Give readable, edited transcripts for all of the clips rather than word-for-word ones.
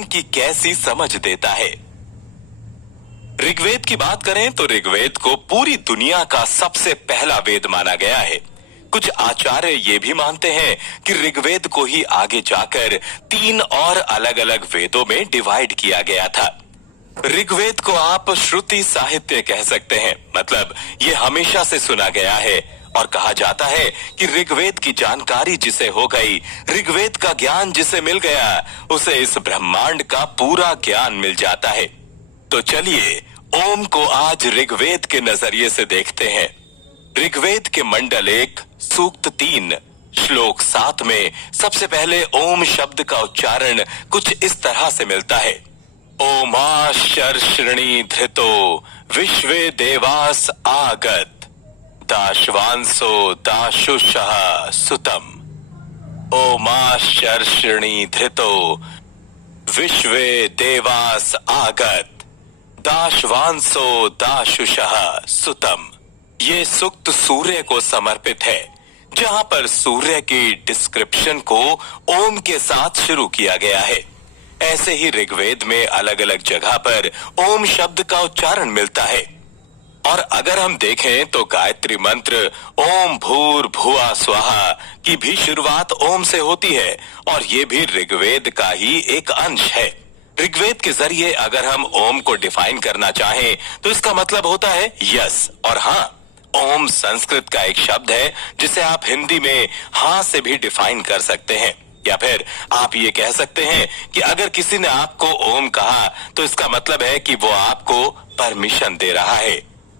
ओम की कैसी समझ देता है। ऋग्वेद की बात करें तो ऋग्वेद को पूरी दुनिया का सबसे पहला वेद माना गया है। कुछ आचार्य ये भी मानते हैं कि ऋग्वेद को ही आगे जाकर 3 और अलग अलग वेदों में डिवाइड किया गया था। ऋग्वेद को आप श्रुति साहित्य कह सकते हैं, मतलब ये हमेशा से सुना गया है और कहा जाता है कि ऋग्वेद की जानकारी जिसे हो गई, ऋग्वेद का ज्ञान जिसे मिल गया, उसे इस ब्रह्मांड का पूरा ज्ञान मिल जाता है। तो चलिए ओम को आज ऋग्वेद के नजरिए से देखते हैं। ऋग्वेद के मंडल 1 सूक्त 3 श्लोक 7 में सबसे पहले ओम शब्द का उच्चारण कुछ इस तरह से मिलता है। ओमाश्चर्षणी धृतो विश्वे देवास आगत दाशवांसो दाशुषः सुतम। ओमाश्चर्षणी धृतो विश्वे देवास आगत दाशवांसो दाशुषः सुतम। ये सूक्त सूर्य को समर्पित है, जहां पर सूर्य की डिस्क्रिप्शन को ओम के साथ शुरू किया गया है। ऐसे ही ऋग्वेद में अलग अलग जगह पर ओम शब्द का उच्चारण मिलता है। और अगर हम देखें तो गायत्री मंत्र ओम भूर्भुवः स्वः की भी शुरुआत ओम से होती है और ये भी ऋग्वेद का ही एक अंश है। ऋग्वेद के जरिए अगर हम ओम को डिफाइन करना चाहें तो इसका मतलब होता है यस और हाँ। ओम संस्कृत का एक शब्द है जिसे आप हिंदी में हाँ से भी डिफाइन कर सकते हैं, या फिर आप ये कह सकते हैं कि अगर किसी ने आपको ओम कहा तो इसका मतलब है कि वो आपको परमिशन दे रहा है।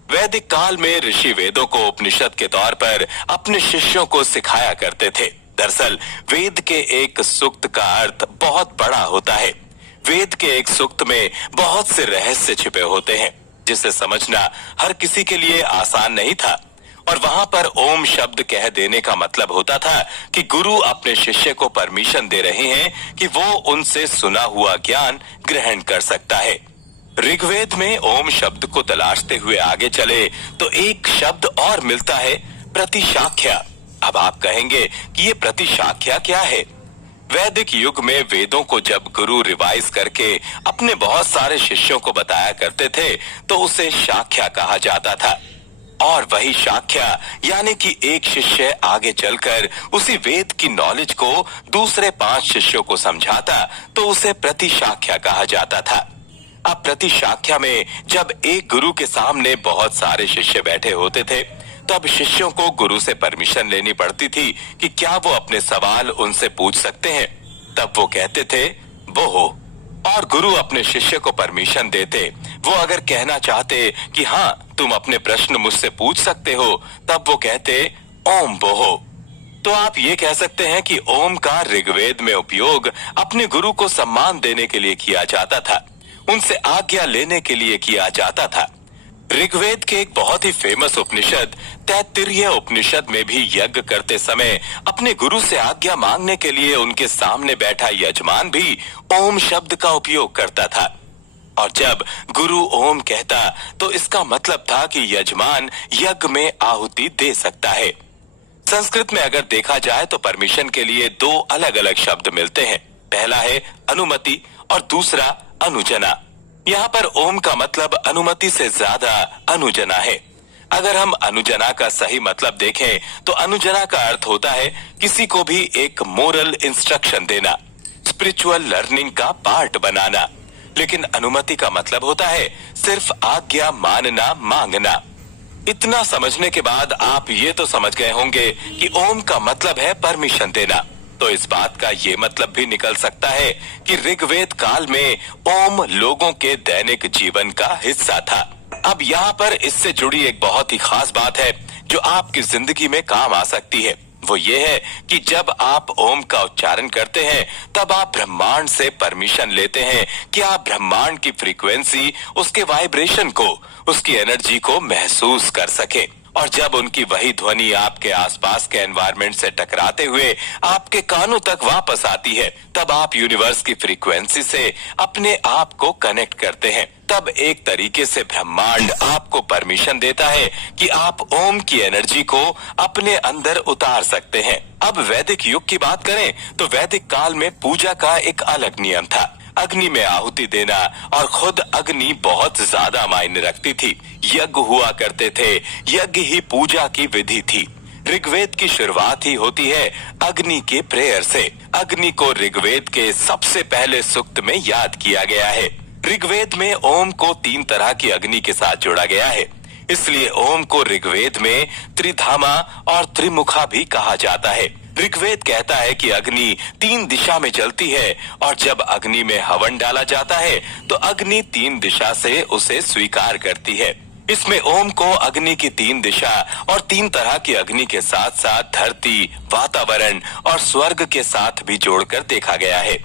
वैदिक काल में ऋषि वेदों को उपनिषद के तौर पर अपने शिष्यों को सिखाया करते थे। दरअसल वेद के एक सूक्त का अर्थ बहुत बड़ा होता है। वेद के एक सूक्त में बहुत से रहस्य छिपे होते हैं जिसे समझना हर किसी के लिए आसान नहीं था। और वहां पर ओम शब्द कह देने का मतलब होता था कि गुरु अपने शिष्य को परमिशन दे रहे हैं कि वो उनसे सुना हुआ ज्ञान ग्रहण कर सकता है। ऋग्वेद में ओम शब्द को तलाशते हुए आगे चले तो एक शब्द और मिलता है, प्रतिशाख्या। अब आप कहेंगे कि ये प्रतिशाख्या क्या है? वैदिक युग में वेदों को जब गुरु रिवाइज करके अपने बहुत सारे शिष्यों को बताया करते थे तो उसे शाख्या कहा जाता था। और वही शाख्या यानी कि एक शिष्य आगे चलकर उसी वेद की नॉलेज को दूसरे 5 शिष्यों को समझाता तो उसे प्रतिशाख्या कहा जाता था। अब प्रतिशाख्या में जब एक गुरु के सामने बहुत सारे शिष्य बैठे होते थे तब शिष्यों को गुरु से परमिशन लेनी पड़ती थी कि क्या वो अपने सवाल उनसे पूछ सकते हैं। तब वो कहते थे वो हो, और गुरु अपने शिष्य को परमिशन देते। वो अगर कहना चाहते कि हाँ तुम अपने प्रश्न मुझसे पूछ सकते हो, तब वो कहते ओम बोहो। तो आप ये कह सकते हैं कि ओम का ऋग्वेद में उपयोग अपने गुरु को सम्मान देने के लिए किया जाता था, उनसे आज्ञा लेने के लिए किया जाता था। ऋग्वेद के एक बहुत ही फेमस उपनिषद तैत्तिरीय उपनिषद में भी यज्ञ करते समय अपने गुरु से आज्ञा मांगने के लिए उनके सामने बैठा यजमान भी ओम शब्द का उपयोग करता था। और जब गुरु ओम कहता तो इसका मतलब था कि यजमान यज्ञ में आहुति दे सकता है। संस्कृत में अगर देखा जाए तो परमिशन के लिए 2 अलग अलग शब्द मिलते हैं। पहला है अनुमति और दूसरा अनुजना। यहाँ पर ओम का मतलब अनुमति से ज्यादा अनुजना है। अगर हम अनुजना का सही मतलब देखें तो अनुजना का अर्थ होता है किसी को भी एक मोरल इंस्ट्रक्शन देना, स्पिरिचुअल लर्निंग का पार्ट बनाना। लेकिन अनुमति का मतलब होता है सिर्फ आज्ञा मानना, मांगना। इतना समझने के बाद आप ये तो समझ गए होंगे कि ओम का मतलब है परमिशन देना। तो इस बात का ये मतलब भी निकल सकता है कि ऋग्वेद काल में ओम लोगों के दैनिक जीवन का हिस्सा था। अब यहाँ पर इससे जुड़ी एक बहुत ही खास बात है जो आपकी जिंदगी में काम आ सकती है। वो ये है कि जब आप ओम का उच्चारण करते हैं तब आप ब्रह्मांड से परमिशन लेते हैं कि आप ब्रह्मांड की फ्रीक्वेंसी, उसके वाइब्रेशन को, उसकी एनर्जी को महसूस कर सके। और जब उनकी वही ध्वनि आपके आसपास के एनवायरनमेंट से टकराते हुए आपके कानों तक वापस आती है, तब आप यूनिवर्स की फ्रीक्वेंसी से अपने आप को कनेक्ट करते हैं। तब एक तरीके से ब्रह्मांड आपको परमिशन देता है कि आप ओम की एनर्जी को अपने अंदर उतार सकते हैं। अब वैदिक युग की बात करें तो वैदिक काल में पूजा का एक अलग नियम था। अग्नि में आहुति देना और खुद अग्नि बहुत ज्यादा मायने रखती थी। यज्ञ हुआ करते थे, यज्ञ ही पूजा की विधि थी। ऋग्वेद की शुरुआत ही होती है अग्नि के प्रेयर से। अग्नि को ऋग्वेद के सबसे पहले सूक्त में याद किया गया है। ऋग्वेद में ओम को 3 तरह की अग्नि के साथ जोड़ा गया है, इसलिए ओम को ऋग्वेद में त्रिधामा और त्रिमुखा भी कहा जाता है। ऋग्वेद कहता है कि अग्नि 3 दिशा में जलती है और जब अग्नि में हवन डाला जाता है तो अग्नि 3 दिशा से उसे स्वीकार करती है। इसमें ओम को अग्नि की 3 दिशा और 3 तरह की अग्नि के साथ साथ धरती, वातावरण और स्वर्ग के साथ भी जोड़कर देखा गया है।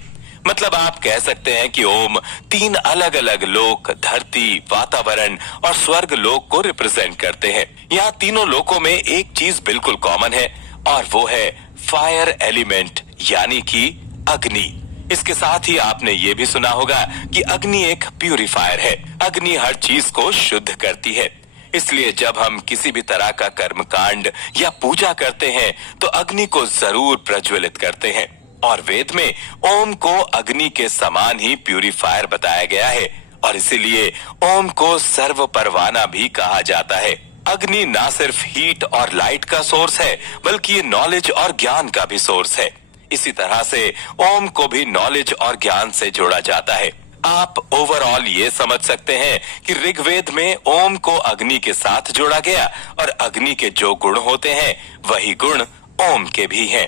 मतलब आप कह सकते हैं कि ओम 3 अलग अलग लोक, धरती, वातावरण और स्वर्ग लोक को रिप्रेजेंट करते हैं। यहाँ तीनों लोकों में एक चीज बिल्कुल कॉमन है और वो है फायर एलिमेंट यानी कि अग्नि। इसके साथ ही आपने ये भी सुना होगा कि अग्नि एक प्यूरिफायर है। अग्नि हर चीज को शुद्ध करती है, इसलिए जब हम किसी भी तरह का कर्मकांड या पूजा करते हैं तो अग्नि को जरूर प्रज्वलित करते हैं। और वेद में ओम को अग्नि के समान ही प्यूरिफायर बताया गया है और इसीलिए ओम को सर्व परवाना भी कहा जाता है। अग्नि ना सिर्फ हीट और लाइट का सोर्स है बल्कि ये नॉलेज और ज्ञान का भी सोर्स है। इसी तरह से ओम को भी नॉलेज और ज्ञान से जोड़ा जाता है। आप ओवरऑल ये समझ सकते हैं कि ऋग्वेद में ओम को अग्नि के साथ जोड़ा गया और अग्नि के जो गुण होते हैं वही गुण ओम के भी हैं।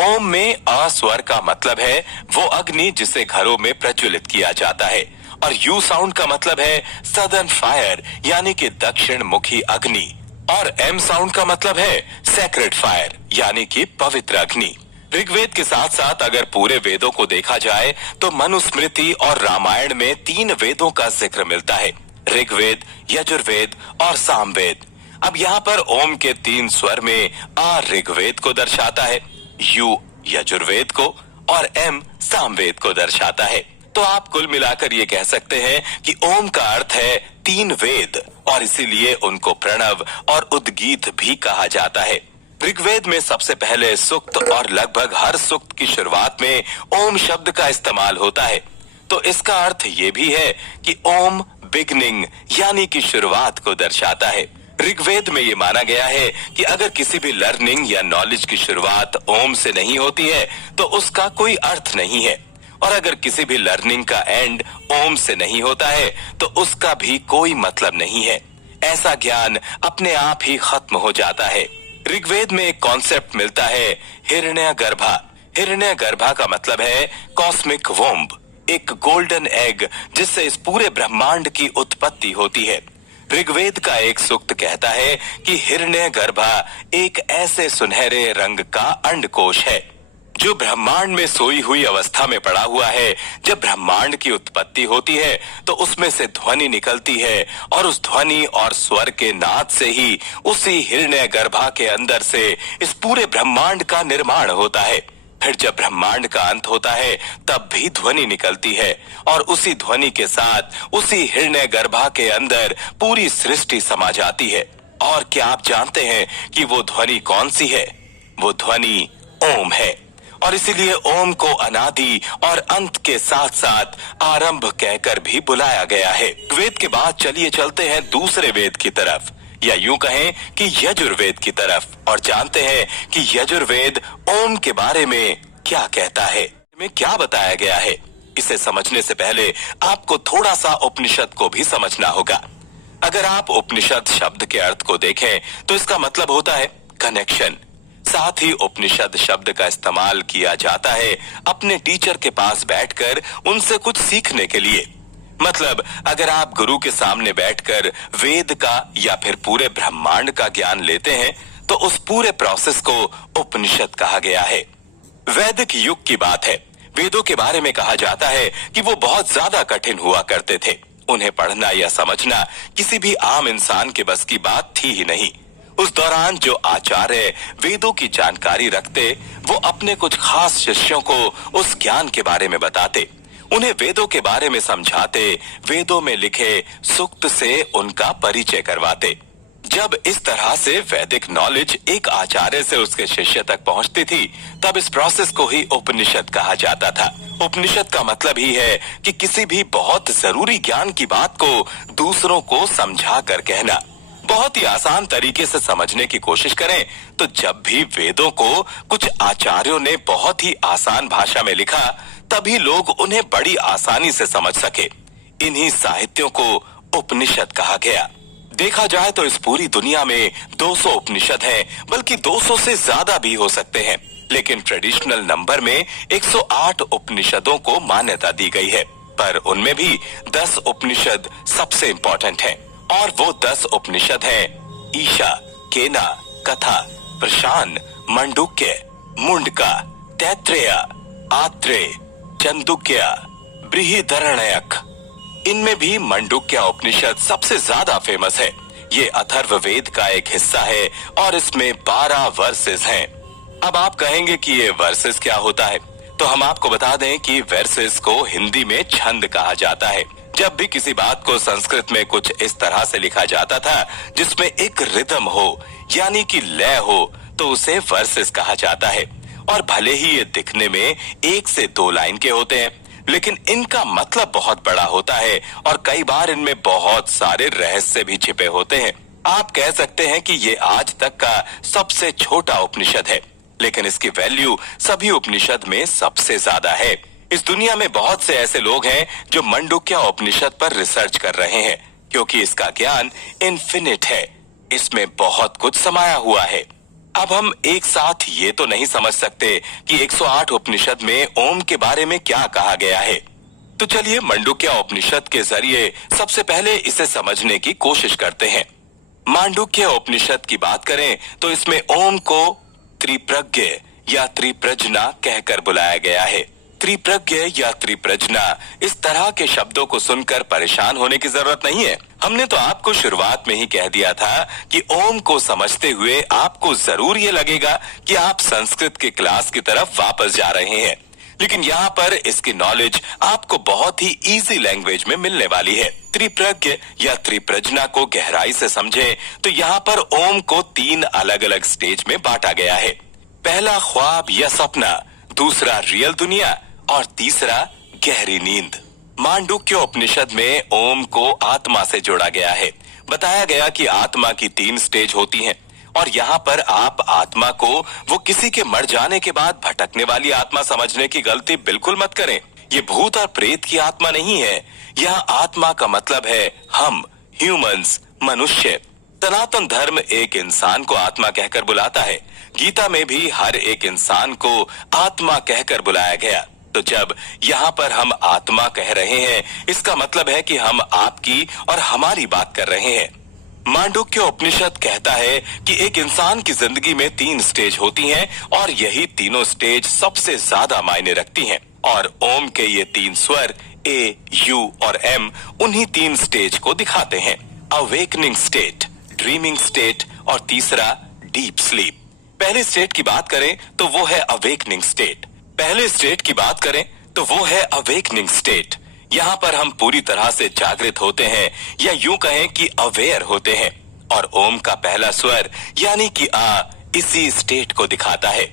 ओम में अ स्वर का मतलब है वो अग्नि जिसे घरों में प्रज्वलित किया जाता है और यू साउंड का मतलब है सदर्न फायर यानी कि दक्षिण मुखी अग्नि और एम साउंड का मतलब है सेक्रेड फायर यानी कि पवित्र अग्नि। ऋग्वेद के साथ साथ अगर पूरे वेदों को देखा जाए तो मनुस्मृति और रामायण में 3 वेदों का जिक्र मिलता है, ऋग्वेद, यजुर्वेद और सामवेद। अब यहाँ पर ओम के 3 स्वर में आ ऋग्वेद को दर्शाता है, यू यजुर्वेद को और एम सामवेद को दर्शाता है। तो आप कुल मिलाकर ये कह सकते हैं कि ओम का अर्थ है 3 वेद और इसीलिए उनको प्रणव और उद्गीत भी कहा जाता है। ऋग्वेद में सबसे पहले सूक्त और लगभग हर सूक्त की शुरुआत में ओम शब्द का इस्तेमाल होता है। तो इसका अर्थ ये भी है कि ओम बिगनिंग यानी कि शुरुआत को दर्शाता है। ऋग्वेद में ये माना गया है कि अगर किसी भी लर्निंग या नॉलेज की शुरुआत ओम से नहीं होती है तो उसका कोई अर्थ नहीं है और अगर किसी भी लर्निंग का एंड ओम से नहीं होता है तो उसका भी कोई मतलब नहीं है। ऐसा ज्ञान अपने आप ही खत्म हो जाता है। ऋग्वेद में एक कॉन्सेप्ट मिलता है हिरण्यगर्भा। हिरण्यगर्भा का मतलब है कॉस्मिक वोम्ब, एक गोल्डन एग जिससे इस पूरे ब्रह्मांड की उत्पत्ति होती है। ऋग्वेद का एक सूक्त कहता है कि हिरण्यगर्भा एक ऐसे सुनहरे रंग का अंडकोश है जो ब्रह्मांड में सोई हुई अवस्था में पड़ा हुआ है। जब ब्रह्मांड की उत्पत्ति होती है तो उसमें से ध्वनि निकलती है और उस ध्वनि और स्वर के नाद से ही उसी हिरण्यगर्भा के अंदर से इस पूरे ब्रह्मांड का निर्माण होता है। फिर जब ब्रह्मांड का अंत होता है तब भी ध्वनि निकलती है और उसी ध्वनि के साथ उसी हिरण्यगर्भा के अंदर पूरी सृष्टि समा जाती है। और क्या आप जानते हैं कि वो ध्वनि कौन सी है? वो ध्वनि ओम है और इसीलिए ओम को अनादि और अंत के साथ साथ आरंभ कहकर भी बुलाया गया है। वेद के बाद चलिए चलते हैं दूसरे वेद की तरफ या यूं कहें कि यजुर्वेद की तरफ और जानते हैं कि यजुर्वेद ओम के बारे में क्या कहता है, में क्या बताया गया है। इसे समझने से पहले आपको थोड़ा सा उपनिषद को भी समझना होगा। अगर आप उपनिषद शब्द के अर्थ को देखें तो इसका मतलब होता है कनेक्शन। साथ ही उपनिषद शब्द का इस्तेमाल किया जाता है अपने टीचर के पास बैठकर उनसे कुछ सीखने के लिए। मतलब अगर आप गुरु के सामने बैठकर वेद का या फिर पूरे ब्रह्मांड का ज्ञान लेते हैं तो उस पूरे प्रोसेस को उपनिषद कहा गया है। वैदिक युग की बात है। वेदों के बारे में कहा जाता है कि वो बहुत ज्यादा कठिन हुआ करते थे। उन्हें पढ़ना या समझना किसी भी आम इंसान के बस की बात थी ही नहीं। उस दौरान जो आचार्य वेदों की जानकारी रखते वो अपने कुछ खास शिष्यों को उस ज्ञान के बारे में बताते, उन्हें वेदों के बारे में समझाते, वेदों में लिखे सूक्त से उनका परिचय करवाते। जब इस तरह से वैदिक नॉलेज एक आचार्य से उसके शिष्य तक पहुंचती थी, तब इस प्रोसेस को ही उपनिषद कहा जाता था। उपनिषद का मतलब ही है कि किसी भी बहुत जरूरी ज्ञान की बात को दूसरों को समझा कर कहना। बहुत ही आसान तरीके से समझने की कोशिश करें तो जब भी वेदों को कुछ आचार्यों ने बहुत ही आसान भाषा में लिखा, तभी लोग उन्हें बड़ी आसानी से समझ सके। इन्हीं साहित्यों को उपनिषद कहा गया। देखा जाए तो इस पूरी दुनिया में 200 उपनिषद हैं, बल्कि 200 से ज्यादा भी हो सकते हैं, लेकिन ट्रेडिशनल नंबर में 108 उपनिषदों को मान्यता दी गई है। पर उनमें भी 10 उपनिषद सबसे इम्पोर्टेंट हैं, और वो 10 उपनिषद हैं ईशा, केना, कथा, प्रशान, मंडूक्य, मुंडका, तैत्रेय, आत्रेय, चंदुक्य, बृहदरण्यक। इनमें भी मंडूक्य उपनिषद सबसे ज्यादा फेमस है। ये अथर्ववेद का एक हिस्सा है और इसमें 12 वर्सेस हैं। अब आप कहेंगे कि ये वर्सेस क्या होता है, तो हम आपको बता दें कि वर्सेस को हिंदी में छंद कहा जाता है। जब भी किसी बात को संस्कृत में कुछ इस तरह से लिखा जाता था जिसमें एक रिदम हो, यानी कि लय हो, तो उसे वर्सेस कहा जाता है। और भले ही ये दिखने में 1 से 2 लाइन के होते हैं, लेकिन इनका मतलब बहुत बड़ा होता है और कई बार इनमें बहुत सारे रहस्य भी छिपे होते हैं। आप कह सकते हैं कि ये आज तक का सबसे छोटा उपनिषद है, लेकिन इसकी वैल्यू सभी उपनिषद में सबसे ज्यादा है। इस दुनिया में बहुत से ऐसे लोग हैं जो मंडूक्य उपनिषद पर रिसर्च कर रहे हैं, क्योंकि इसका ज्ञान इन्फिनिट है। इसमें बहुत कुछ समाया हुआ है। अब हम एक साथ ये तो नहीं समझ सकते कि 108 उपनिषद में ओम के बारे में क्या कहा गया है। तो चलिए मांडुक्य उपनिषद के जरिए सबसे पहले इसे समझने की कोशिश करते हैं। मांडुक्य उपनिषद की बात करें तो इसमें ओम को त्रिप्रज्ञ या त्रिप्रजना कहकर बुलाया गया है। त्रिप्रज्ञ या त्रिप्रजना, इस तरह के शब्दों को सुनकर परेशान होने की जरूरत नहीं है। हमने तो आपको शुरुआत में ही कह दिया था कि ओम को समझते हुए आपको जरूर ये लगेगा कि आप संस्कृत के क्लास की तरफ वापस जा रहे हैं, लेकिन यहाँ पर इसकी नॉलेज आपको बहुत ही इजी लैंग्वेज में मिलने वाली है। त्रिप्रज्ञ या त्रिप्रजना को गहराई से समझें तो यहाँ पर ओम को 3 अलग अलग स्टेज में बांटा गया है। पहला ख्वाब या सपना, दूसरा रियल दुनिया और तीसरा गहरी नींद। मांडुक्य उपनिषद में ओम को आत्मा से जोड़ा गया है। बताया गया कि आत्मा की 3 स्टेज होती हैं और यहाँ पर आप आत्मा को वो किसी के मर जाने के बाद भटकने वाली आत्मा समझने की गलती बिल्कुल मत करें। ये भूत और प्रेत की आत्मा नहीं है। यहाँ आत्मा का मतलब है हम, ह्यूमंस, मनुष्य। सनातन धर्म एक इंसान को आत्मा कहकर बुलाता है। गीता में भी हर एक इंसान को आत्मा कहकर बुलाया गया। तो जब यहाँ पर हम आत्मा कह रहे हैं, इसका मतलब है कि हम आपकी और हमारी बात कर रहे हैं। मांडुक्य उपनिषद कहता है कि एक इंसान की जिंदगी में 3 स्टेज होती हैं और यही तीनों स्टेज सबसे ज्यादा मायने रखती हैं। और ओम के ये 3 स्वर ए, यू और एम उन्हीं 3 स्टेज को दिखाते हैं। अवेकनिंग स्टेट, ड्रीमिंग स्टेट और तीसरा डीप स्लीप। पहले स्टेट की बात करें तो वो है अवेकनिंग स्टेट। पहले स्टेट की बात करें तो वो है अवेकनिंग स्टेट। यहाँ पर हम पूरी तरह से जागृत होते हैं, या यूं कहें कि अवेयर होते हैं। और ओम का पहला स्वर यानी कि आ इसी स्टेट को दिखाता है।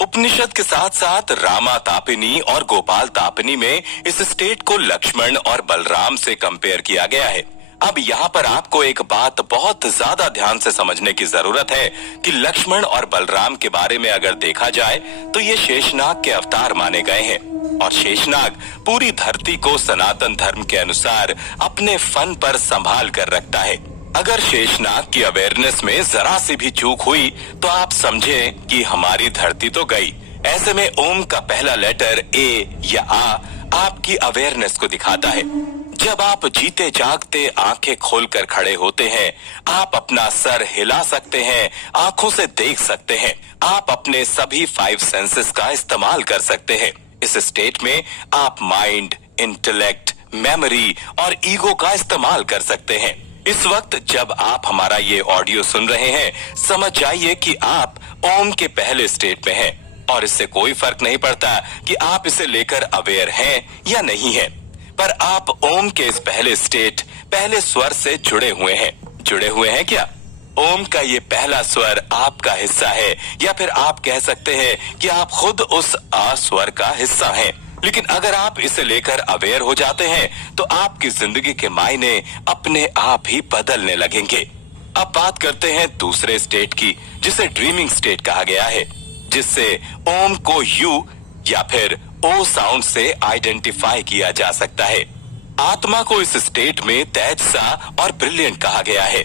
उपनिषद के साथ साथ रामा तापिनी और गोपाल तापिनी में इस स्टेट को लक्ष्मण और बलराम से कंपेयर किया गया है। अब यहाँ पर आपको एक बात बहुत ज्यादा ध्यान से समझने की जरूरत है कि लक्ष्मण और बलराम के बारे में अगर देखा जाए तो ये शेषनाग के अवतार माने गए हैं। और शेषनाग पूरी धरती को सनातन धर्म के अनुसार अपने फन पर संभाल कर रखता है। अगर शेषनाग की अवेयरनेस में जरा सी भी चूक हुई तो आप समझें कि हमारी धरती तो गई। ऐसे में ओम का पहला लेटर ए या आ आपकी अवेयरनेस को दिखाता है। जब आप जीते जागते आंखें खोलकर खड़े होते हैं, आप अपना सर हिला सकते हैं, आंखों से देख सकते हैं, आप अपने सभी 5 सेंसेस का इस्तेमाल कर सकते हैं। इस स्टेट में आप माइंड, इंटेलेक्ट, मेमोरी और ईगो का इस्तेमाल कर सकते हैं। इस वक्त जब आप हमारा ये ऑडियो सुन रहे हैं, समझ जाइए कि आप ओम के पहले स्टेट में हैं और इससे कोई फर्क नहीं पड़ता कि आप इसे लेकर अवेयर हैं या नहीं हैं। पर आप ओम के इस पहले स्टेट, पहले स्वर से जुड़े हुए हैं। जुड़े हुए हैं क्या? ओम का ये पहला स्वर आपका हिस्सा है, या फिर आप कह सकते हैं कि आप खुद उस आ स्वर का हिस्सा हैं। लेकिन अगर आप इसे लेकर अवेयर हो जाते हैं तो आपकी जिंदगी के मायने अपने आप ही बदलने लगेंगे। अब बात करते हैं दूसरे स्टेट की, जिसे ड्रीमिंग स्टेट कहा गया है, जिससे ओम को यू या फिर ओ साउंड से आइडेंटिफाई किया जा सकता है। आत्मा को इस स्टेट में तेज सा और ब्रिलियंट कहा गया है।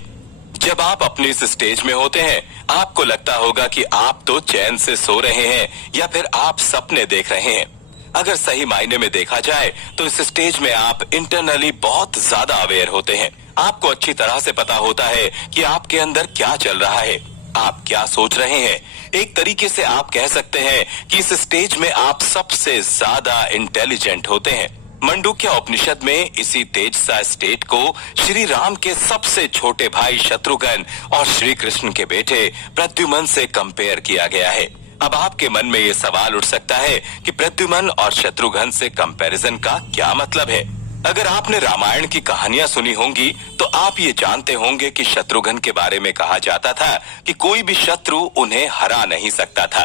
जब आप अपने इस स्टेज में होते हैं, आपको लगता होगा कि आप तो चैन से सो रहे हैं या फिर आप सपने देख रहे हैं। अगर सही मायने में देखा जाए तो इस स्टेज में आप इंटरनली बहुत ज्यादा अवेयर होते हैं। आपको अच्छी तरह से पता होता है कि आपके अंदर क्या चल रहा है, आप क्या सोच रहे हैं। एक तरीके से आप कह सकते हैं कि इस स्टेज में आप सबसे ज्यादा इंटेलिजेंट होते हैं। मंडूक्य उपनिषद में इसी तेज सा स्टेट को श्री राम के सबसे छोटे भाई शत्रुघ्न और श्री कृष्ण के बेटे प्रद्युम्न से कंपेयर किया गया है। अब आपके मन में ये सवाल उठ सकता है कि प्रद्युम्न और शत्रुघ्न से कंपैरिजन का क्या मतलब है। अगर आपने रामायण की कहानियां सुनी होंगी तो आप ये जानते होंगे कि शत्रुघ्न के बारे में कहा जाता था कि कोई भी शत्रु उन्हें हरा नहीं सकता था।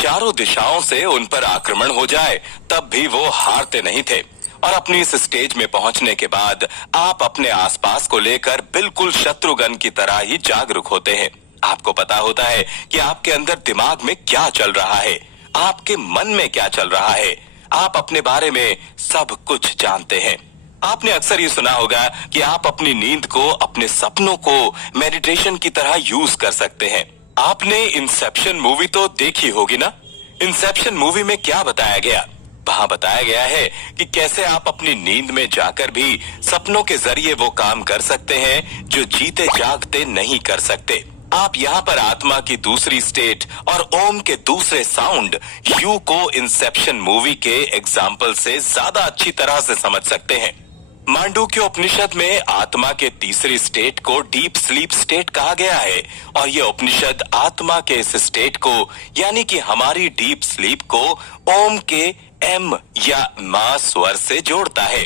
चारों दिशाओं से उन पर आक्रमण हो जाए तब भी वो हारते नहीं थे। और अपनी इस स्टेज में पहुंचने के बाद आप अपने आसपास को लेकर बिल्कुल शत्रुघ्न की तरह ही जागरूक होते हैं। आपको पता होता है कि आपके अंदर दिमाग में क्या चल रहा है, आपके मन में क्या चल रहा है। आप अपने बारे में सब कुछ जानते हैं। आपने अक्सर ये सुना होगा कि आप अपनी नींद को, अपने सपनों को मेडिटेशन की तरह यूज कर सकते हैं। आपने इंसेप्शन मूवी तो देखी होगी ना। इंसेप्शन मूवी में क्या बताया गया? वहाँ बताया गया है कि कैसे आप अपनी नींद में जाकर भी सपनों के जरिए वो काम कर सकते हैं जो जीते जागते नहीं कर सकते। आप यहाँ पर आत्मा की दूसरी स्टेट और ओम के दूसरे साउंड यू को इंसेप्शन मूवी के एग्जाम्पल से ज्यादा अच्छी तरह से समझ सकते हैं। मांडूक्य उपनिषद में आत्मा के तीसरी स्टेट को डीप स्लीप स्टेट कहा गया है और यह उपनिषद आत्मा के इस स्टेट को यानी कि हमारी डीप स्लीप को ओम के एम या मा स्वर से जोड़ता है।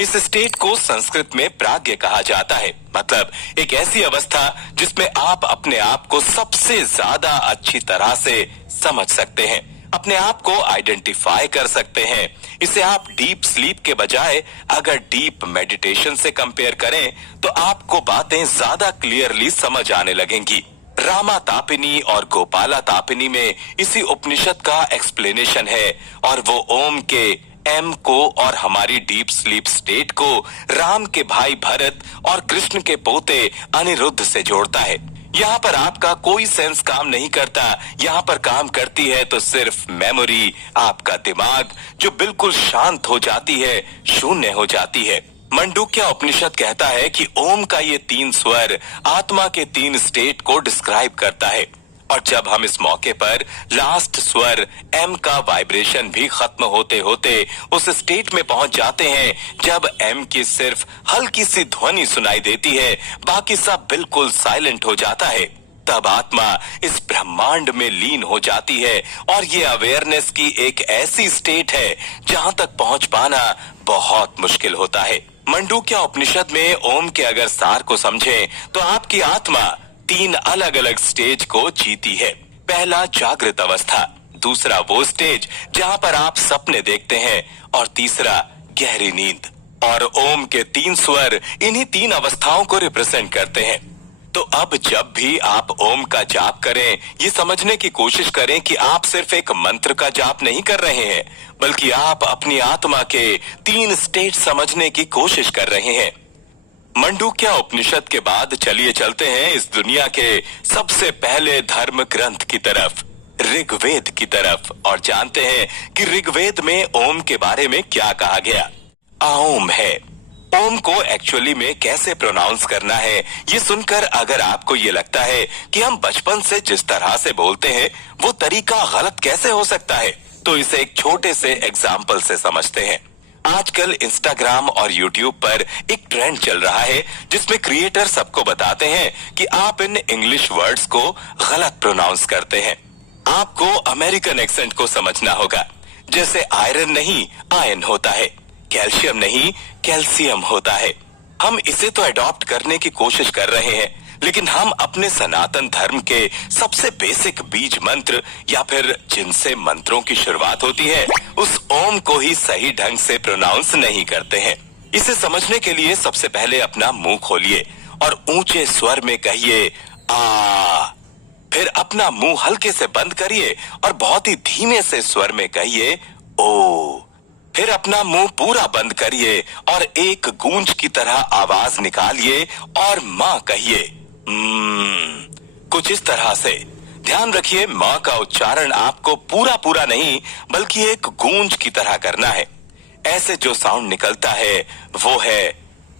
इस स्टेट को संस्कृत में प्राज्ञ कहा जाता है, मतलब एक ऐसी अवस्था जिसमें आप अपने आप को सबसे ज्यादा अच्छी तरह से समझ सकते हैं, अपने आप को आइडेंटिफाई कर सकते हैं। इसे आप डीप स्लीप के बजाय अगर डीप मेडिटेशन से कंपेयर करें तो आपको बातें ज्यादा क्लियरली समझ आने लगेंगी। रामा तापिनी और गोपाला तापिनी में इसी उपनिषद का एक्सप्लेनेशन है और वो ओम के एम को और हमारी डीप स्लीप स्टेट को राम के भाई भरत और कृष्ण के पोते अनिरुद्ध से जोड़ता है। यहाँ पर आपका कोई सेंस काम नहीं करता, यहाँ पर काम करती है तो सिर्फ मेमोरी, आपका दिमाग जो बिल्कुल शांत हो जाती है, शून्य हो जाती है। मंडूक्य उपनिषद कहता है कि ओम का ये तीन स्वर आत्मा के तीन स्टेट को डिस्क्राइब करता है और जब हम इस मौके पर लास्ट स्वर एम का वाइब्रेशन भी खत्म होते होते उस स्टेट में पहुंच जाते हैं जब एम की सिर्फ हल्की सी ध्वनि सुनाई देती है, बाकी सब बिल्कुल साइलेंट हो जाता है, तब आत्मा इस ब्रह्मांड में लीन हो जाती है और ये अवेयरनेस की एक ऐसी स्टेट है जहां तक पहुंच पाना बहुत मुश्किल होता है। मंडूक्य उपनिषद में ओम के अगर सार को समझें तो आपकी आत्मा तीन अलग अलग स्टेज को जीती है। पहला जागृत अवस्था, दूसरा वो स्टेज जहां पर आप सपने देखते हैं और तीसरा गहरी नींद। और ओम के तीन स्वर इन्हीं तीन अवस्थाओं को रिप्रेजेंट करते हैं। तो अब जब भी आप ओम का जाप करें, ये समझने की कोशिश करें कि आप सिर्फ एक मंत्र का जाप नहीं कर रहे हैं, बल्कि आप अपनी आत्मा के तीन स्टेट समझने की कोशिश कर रहे हैं। मंडूक्य उपनिषद के बाद चलिए चलते हैं इस दुनिया के सबसे पहले धर्म ग्रंथ की तरफ, ऋग्वेद की तरफ, और जानते हैं कि ऋग्वेद में ओम के बारे में क्या कहा गया। आओम है। ओम को एक्चुअली में कैसे प्रोनाउंस करना है, ये सुनकर अगर आपको ये लगता है कि हम बचपन से जिस तरह से बोलते हैं वो तरीका गलत कैसे हो सकता है, तो इसे एक छोटे से एग्जाम्पल से समझते हैं। आजकल इंस्टाग्राम और यूट्यूब पर एक ट्रेंड चल रहा है जिसमें क्रिएटर सबको बताते हैं कि आप इन इंग्लिश वर्ड्स को गलत प्रोनाउंस करते हैं। आपको अमेरिकन एक्सेंट को समझना होगा। जैसे आयरन नहीं आयन होता है, कैल्शियम नहीं कैल्शियम होता है। हम इसे तो अडॉप्ट करने की कोशिश कर रहे हैं, लेकिन हम अपने सनातन धर्म के सबसे बेसिक बीज मंत्र या फिर जिनसे मंत्रों की शुरुआत होती है, उस ओम को ही सही ढंग से प्रोनाउंस नहीं करते हैं। इसे समझने के लिए सबसे पहले अपना मुंह खोलिए और ऊंचे स्वर में कहिए आ। फिर अपना मुंह हल्के से बंद करिए और बहुत ही धीमे से स्वर में कहिए ओ। फिर अपना मुंह पूरा बंद करिए और एक गूंज की तरह आवाज निकालिए और माँ कहिए कुछ इस तरह से। ध्यान रखिए, माँ का उच्चारण आपको पूरा पूरा नहीं बल्कि एक गूंज की तरह करना है। ऐसे जो साउंड निकलता है वो है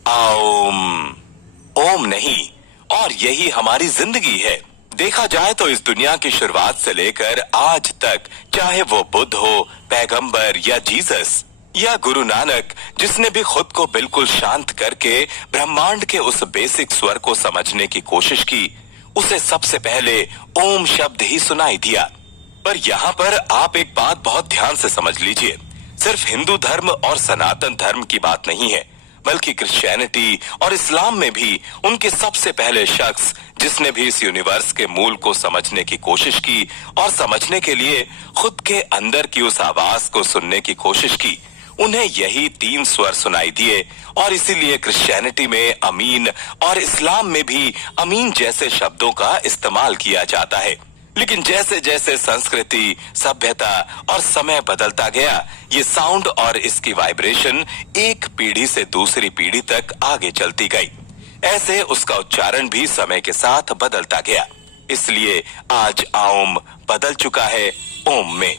ओम, ओम नहीं। और यही हमारी जिंदगी है। देखा जाए तो इस दुनिया की शुरुआत से लेकर आज तक, चाहे वो बुद्ध हो, पैगंबर या जीसस या गुरु नानक, जिसने भी खुद को बिल्कुल शांत करके ब्रह्मांड के उस बेसिक स्वर को समझने की कोशिश की, उसे सबसे पहले ओम शब्द ही सुनाई दिया। पर यहाँ पर आप एक बात बहुत ध्यान से समझ लीजिए, सिर्फ हिंदू धर्म और सनातन धर्म की बात नहीं है, बल्कि क्रिश्चियनिटी और इस्लाम में भी उनके सबसे पहले शख्स जिसने भी इस यूनिवर्स के मूल को समझने की कोशिश की और समझने के लिए खुद के अंदर की उस आवाज को सुनने की कोशिश की, उन्हें यही 3 स्वर सुनाई दिए। और इसीलिए क्रिश्चियनिटी में अमीन और इस्लाम में भी अमीन जैसे शब्दों का इस्तेमाल किया जाता है। लेकिन जैसे जैसे संस्कृति, सभ्यता और समय बदलता गया, ये साउंड और इसकी वाइब्रेशन एक पीढ़ी से दूसरी पीढ़ी तक आगे चलती गई। ऐसे उसका उच्चारण भी समय के साथ बदलता गया। इसलिए आज ओम बदल चुका है ओम में।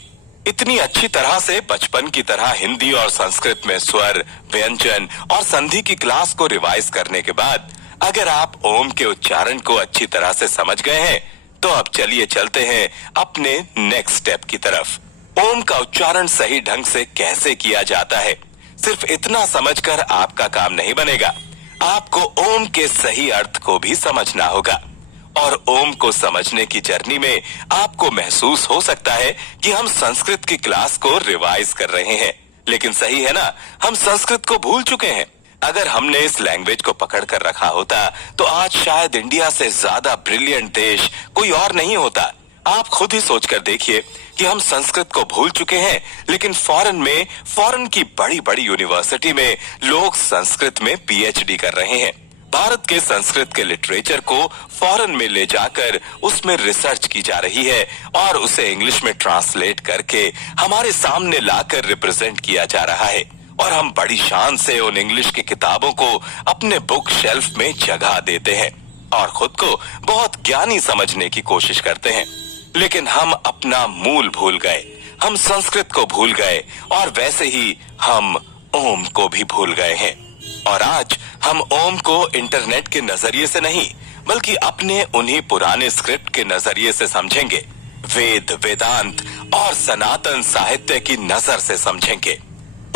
इतनी अच्छी तरह से बचपन की तरह हिंदी और संस्कृत में स्वर, व्यंजन और संधि की क्लास को रिवाइज करने के बाद अगर आप ओम के उच्चारण को अच्छी तरह से समझ गए हैं, तो अब चलिए चलते हैं अपने नेक्स्ट स्टेप की तरफ। ओम का उच्चारण सही ढंग से कैसे किया जाता है, सिर्फ इतना समझकर आपका काम नहीं बनेगा। आपको ओम के सही अर्थ को भी समझना होगा। और ओम को समझने की जर्नी में आपको महसूस हो सकता है कि हम संस्कृत की क्लास को रिवाइज कर रहे हैं, लेकिन सही है ना, हम संस्कृत को भूल चुके हैं। अगर हमने इस लैंग्वेज को पकड़ कर रखा होता तो आज शायद इंडिया से ज्यादा ब्रिलियंट देश कोई और नहीं होता। आप खुद ही सोचकर देखिए कि हम संस्कृत को भूल चुके हैं, लेकिन फॉरेन की बड़ी बड़ी यूनिवर्सिटी में लोग संस्कृत में पीएचडी कर रहे हैं। भारत के संस्कृत के लिटरेचर को फॉरेन में ले जाकर उसमें रिसर्च की जा रही है और उसे इंग्लिश में ट्रांसलेट करके हमारे सामने लाकर रिप्रेजेंट किया जा रहा है। और हम बड़ी शान से उन इंग्लिश की किताबों को अपने बुक शेल्फ में जगह देते हैं और खुद को बहुत ज्ञानी समझने की कोशिश करते हैं। लेकिन हम अपना मूल भूल गए, हम संस्कृत को भूल गए और वैसे ही हम ओम को भी भूल गए हैं। और आज हम ओम को इंटरनेट के नजरिए से नहीं बल्कि अपने उन्हीं पुराने स्क्रिप्ट के नजरिए से समझेंगे, वेद, वेदांत और सनातन साहित्य की नजर से समझेंगे।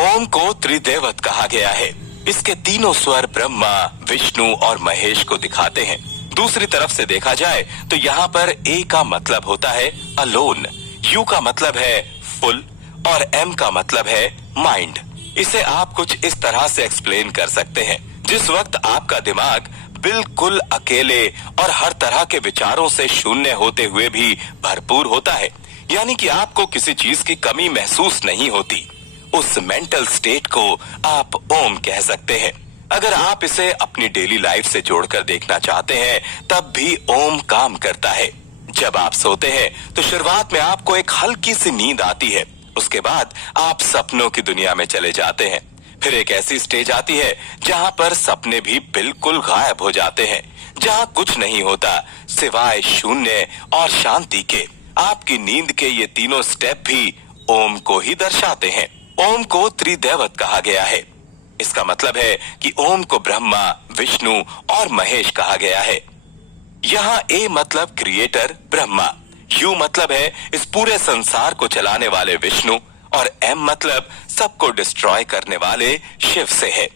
ओम को त्रिदेवत कहा गया है। इसके तीनों स्वर ब्रह्मा, विष्णु और महेश को दिखाते हैं। दूसरी तरफ से देखा जाए तो यहाँ पर ए का मतलब होता है अलोन, यू का मतलब है फुल और एम का मतलब है माइंड। इसे आप कुछ इस तरह से एक्सप्लेन कर सकते हैं, जिस वक्त आपका दिमाग बिल्कुल अकेले और हर तरह के विचारों से शून्य होते हुए भी भरपूर होता है, यानी कि आपको किसी चीज की कमी महसूस नहीं होती, उस मेंटल स्टेट को आप ओम कह सकते हैं। अगर आप इसे अपनी डेली लाइफ से जोड़कर देखना चाहते हैं, तब भी ओम काम करता है। जब आप सोते हैं तो शुरुआत में आपको एक हल्की सी नींद आती है, उसके बाद आप सपनों की दुनिया में चले जाते हैं। फिर एक ऐसी स्टेज आती है जहाँ पर सपने भी बिल्कुल गायब हो जाते हैं, जहाँ कुछ नहीं होता सिवाय शून्य और शांति के। आपकी नींद के ये तीनों स्टेप भी ओम को ही दर्शाते हैं। ओम को त्रिदेवत कहा गया है। इसका मतलब है कि ओम को ब्रह्मा, विष्णु और महेश कहा गया है। यहाँ ए मतलब क्रिएटर ब्रह्मा, यू मतलब है इस पूरे संसार को चलाने वाले विष्णु और एम मतलब सबको डिस्ट्रॉय करने वाले शिव से है।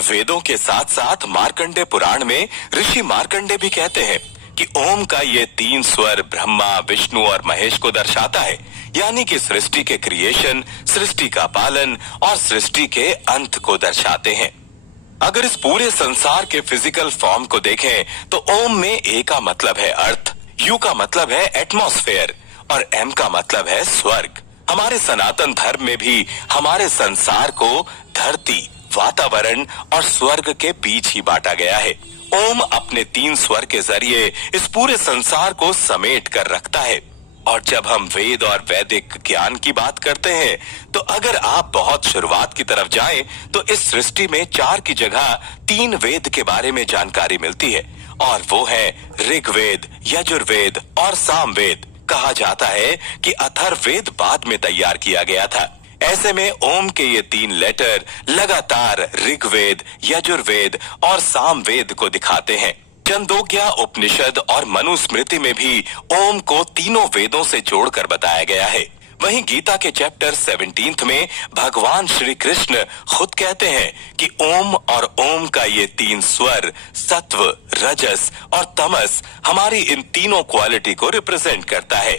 वेदों के साथ साथ मार्कंडे पुराण में ऋषि मार्कंडे भी कहते हैं कि ओम का ये 3 स्वर ब्रह्मा, विष्णु और महेश को दर्शाता है, यानी कि सृष्टि के क्रिएशन, सृष्टि का पालन और सृष्टि के अंत को दर्शाते हैं। अगर इस पूरे संसार के फिजिकल फॉर्म को देखें तो ओम में ए का मतलब है अर्थ, यू का मतलब है एटमॉस्फेयर और एम का मतलब है स्वर्ग। हमारे सनातन धर्म में भी हमारे संसार को धरती, वातावरण और स्वर्ग के बीच ही बांटा गया है। ओम अपने 3 स्वर के जरिए इस पूरे संसार को समेट कर रखता है। और जब हम वेद और वैदिक ज्ञान की बात करते हैं तो अगर आप बहुत शुरुआत की तरफ जाएं तो इस सृष्टि में 4 की जगह 3 वेद के बारे में जानकारी मिलती है और वो है ऋग्वेद, यजुर्वेद और सामवेद। कहा जाता है कि अथर्ववेद बाद में तैयार किया गया था। ऐसे में ओम के ये 3 लेटर लगातार ऋग्वेद, यजुर्वेद और सामवेद को दिखाते हैं। छंदोग्य उपनिषद और मनुस्मृति में भी ओम को तीनों वेदों से जोड़कर बताया गया है। वहीं गीता के चैप्टर 17 में भगवान श्री कृष्ण खुद कहते हैं कि ओम और ओम का ये 3 स्वर सत्व, रजस और तमस हमारी इन तीनों क्वालिटी को रिप्रेजेंट करता है।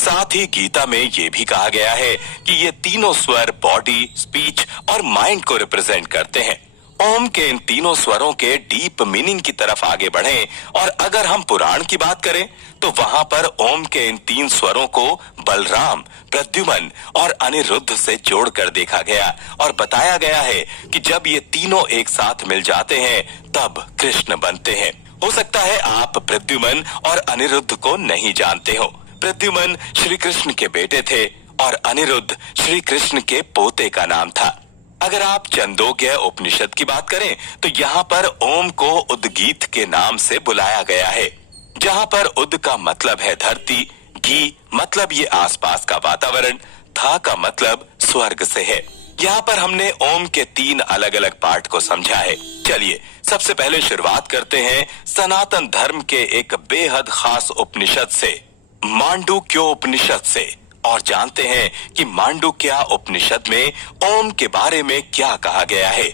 साथ ही गीता में ये भी कहा गया है कि ये तीनों स्वर बॉडी, स्पीच और माइंड को रिप्रेजेंट करते हैं। ओम के इन तीनों स्वरों के डीप मीनिंग की तरफ आगे बढ़ें और अगर हम पुराण की बात करें तो वहां पर ओम के इन 3 स्वरों को बलराम, प्रद्युमन और अनिरुद्ध से जोड़कर देखा गया और बताया गया है कि जब ये तीनों एक साथ मिल जाते हैं तब कृष्ण बनते हैं। हो सकता है आप प्रद्युमन और अनिरुद्ध को नहीं जानते हो। प्रद्युमन श्री कृष्ण के बेटे थे और अनिरुद्ध श्री कृष्ण के पोते का नाम था। अगर आप छंदोग्य उपनिषद की बात करें तो यहाँ पर ओम को उद्गीत के नाम से बुलाया गया है, जहाँ पर उद का मतलब है धरती, गी मतलब ये आसपास का वातावरण, था का मतलब स्वर्ग से है। यहाँ पर हमने ओम के 3 अलग अलग पार्ट को समझा है। चलिए सबसे पहले शुरुआत करते हैं सनातन धर्म के एक बेहद खास उपनिषद से, मांडुक्य उपनिषद से, और जानते हैं कि मांडुक्य उपनिषद में ओम के बारे में क्या कहा गया है।